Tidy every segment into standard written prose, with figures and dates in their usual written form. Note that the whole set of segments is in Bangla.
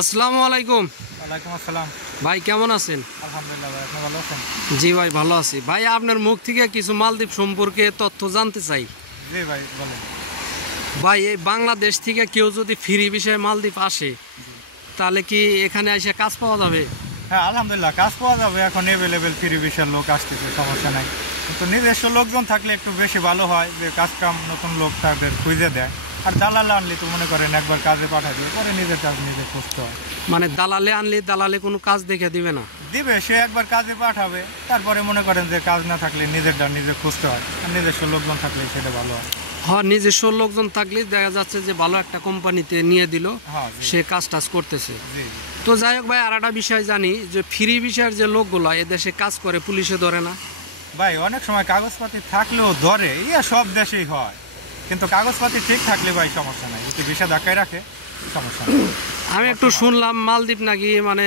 আসসালামু আলাইকুম। ওয়ালাইকুম আসসালাম। ভাই কেমন আছেন? আলহামদুলিল্লাহ ভাই, আপনি ভালো আছেন? জি ভাই ভালো আছি। ভাই আপনার মুখ থেকে কিছু মালদ্বীপ সম্পর্কে তথ্য জানতে চাই। জি ভাই বলেন। ভাই এই বাংলাদেশ থেকে কেউ যদি ফ্রি বিষয়ে মালদ্বীপ আসে তাহলে কি এখানে এসে কাজ পাওয়া যাবে? হ্যাঁ আলহামদুলিল্লাহ, কাজ পাওয়া যাবে। এখন অ্যাভেলেবেল ফ্রি ভিসার লোক আসতেছে, সমস্যা নাই। কিন্তু নিজস্ব লোকজন থাকলে একটু বেশি ভালো হয়, যে কাজ কাম নতুন লোক তাদের খুঁজে দেয়। আর দালাল আনলে তো মনে করেন একবার কাজে পাঠাই দিয়ে পরে নিজের কাজ নিজে খুঁজতে হয়। মানে দালালে আনলে দালালে কোনো কাজ দেখে দিবে না? দিবে, সে একবার কাজে পাঠাবে, তারপরে মনে করেন যে কাজ না থাকলে নিজেরটা নিজে খুঁজতে হয়। আর নিজস্ব লোকজন থাকলে সেটা ভালো হয়। হ্যাঁ, নিজস্ব লোকজন থাকলে দেখা যাচ্ছে যে ভালো একটা কোম্পানিতে নিয়ে দিল, হ্যাঁ সে কাজ টাজ করতেছে। জি। তো যাই হোক ভাই, আর একটা বিষয় জানি যে ফ্রি বিষয়ের যে লোকগুলো এদেশে কাজ করে পুলিশে ধরে না? ভাই অনেক সময় কাগজপাতি থাকলেও ধরে, ইয়ে সব দেশেই হয়। কিন্তু কাগজপাতি ঠিক থাকলে ভাই সমস্যা নাই, যদি ভিসা ধাক্কায় রাখে সমস্যা নেই। আমি একটু শুনলাম মালদ্বীপ নাকি মানে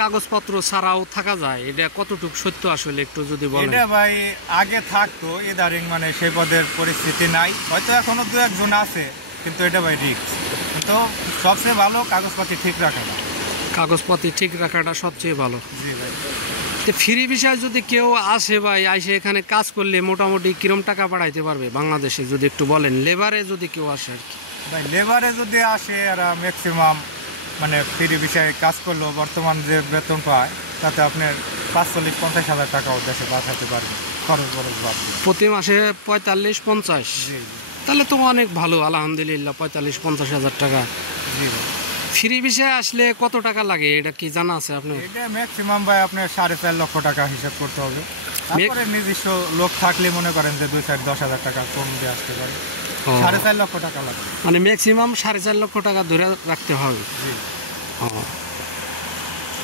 কাগজপত্র ছাড়াও থাকা যায়, এটা কতটুকু সত্য আসলে একটু যদি বলেন। এটা ভাই আগে থাকতো, ইদারিং মানে সেই পদের পরিস্থিতি নাই, হয়তো এখনো দু একজন আছে, কিন্তু এটা ভাই রিস্ক। কিন্তু সবচেয়ে ভালো কাগজপাতি ঠিক রাখাটা। কাগজপত্র ঠিক রাখাটা সবচেয়ে ভালো। জি ভাই। তো ফ্রি বিষয়ে যদি কেউ আসে ভাই, আইসে এখানে কাজ করলে মোটামুটি কিরম টাকা বাড়াইতে পারবে বাংলাদেশে যদি একটু বলেন, লেবারে যদি কেউ আসে আর কি? ভাই লেবারে যদি আসে এরা ম্যাক্সিমাম মানে ফ্রি বিষয়ে কাজ করলেও বর্তমান যে বেতন পায় তাতে আপনার ৪৫-৫০ হাজার টাকাও দেশে পাঠাতে পারবে, খরচ খরচ বাদ দিয়ে। প্রতি মাসে ৪৫-৫০? জি জি। তাহলে তো অনেক ভালো, আলহামদুলিল্লাহ। ৪৫-৫০ হাজার টাকা জি ভাই। ফ্রি বিষয়ে আসলে কত টাকা লাগে এটা কি জানা আছে আপনার? এটা ম্যাক্সিমাম ভাই আপনার ৪.৫ লক্ষ টাকা হিসাব করতে হবে। তারপরে নিজস্ব লোক থাকলে মনে করেন যে ২-১০ হাজার টাকা কম দিয়ে আসতে পারে। ৪.৫ লক্ষ টাকা লাগবে। মানে ম্যাক্সিমাম ৪.৫ লক্ষ টাকা ধরে রাখতে হবে। জি।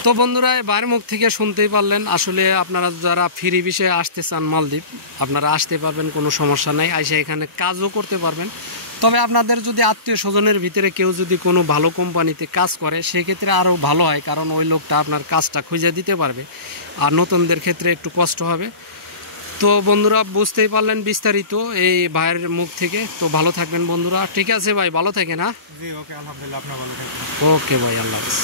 তো বন্ধুরা, বাইরের মুখ থেকে শুনতেই পারলেন, আসলে আপনারা যারা ফ্রি বিষয়ে আসতে চান মালদ্বীপ, আপনারা আসতে পারবেন, কোনো সমস্যা নাই। আইসা এখানে কাজও করতে পারবেন। তবে আপনাদের যদি আত্মীয় স্বজনের ভিতরে কেউ যদি কোনো ভালো কোম্পানিতে কাজ করে সেক্ষেত্রে আরও ভালো হয়, কারণ ওই লোকটা আপনার কাজটা খুঁজে দিতে পারবে। আর নতুনদের ক্ষেত্রে একটু কষ্ট হবে। তো বন্ধুরা বুঝতেই পারলেন বিস্তারিত এই ভাইয়ের মুখ থেকে। তো ভালো থাকবেন বন্ধুরা। ঠিক আছে ভাই, ভালো থাকেন। হ্যাঁ জি ওকে, আলহামদুলিল্লাহ, আপনার ভালো থাকবেন। ওকে ভাই, আল্লাহ হাফেজ।